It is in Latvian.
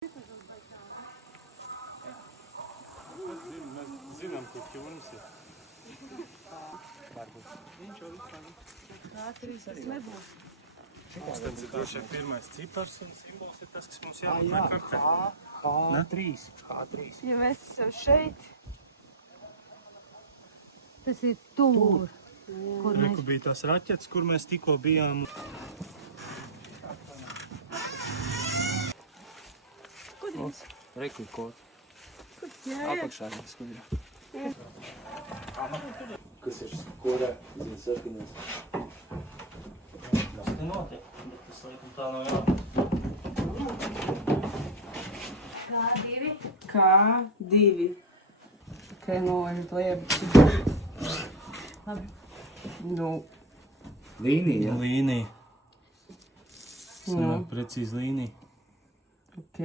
Mēs zinām, kur ķurnis ir. Varbūt. Viņš jau vispār. Tas nebūs. Mums ir droši vien pirmais cipars un simbols ir tas, kas mums jābūt kartē. H3. Ja mēs esam šeit, tas ir tur. Kur Reku bija tās raķetes, kur mēs tikko bijām. Reku kaut. Apakšā ir skudra. Kas ir skudra? Zin sarkanās. Tas nenotiek, bet tas laikam tā nav jābūt. K2. Tikai noži pliebi. Labi. Nu. Līnija. Līnija. Sanāk precīzi līnija. Ok.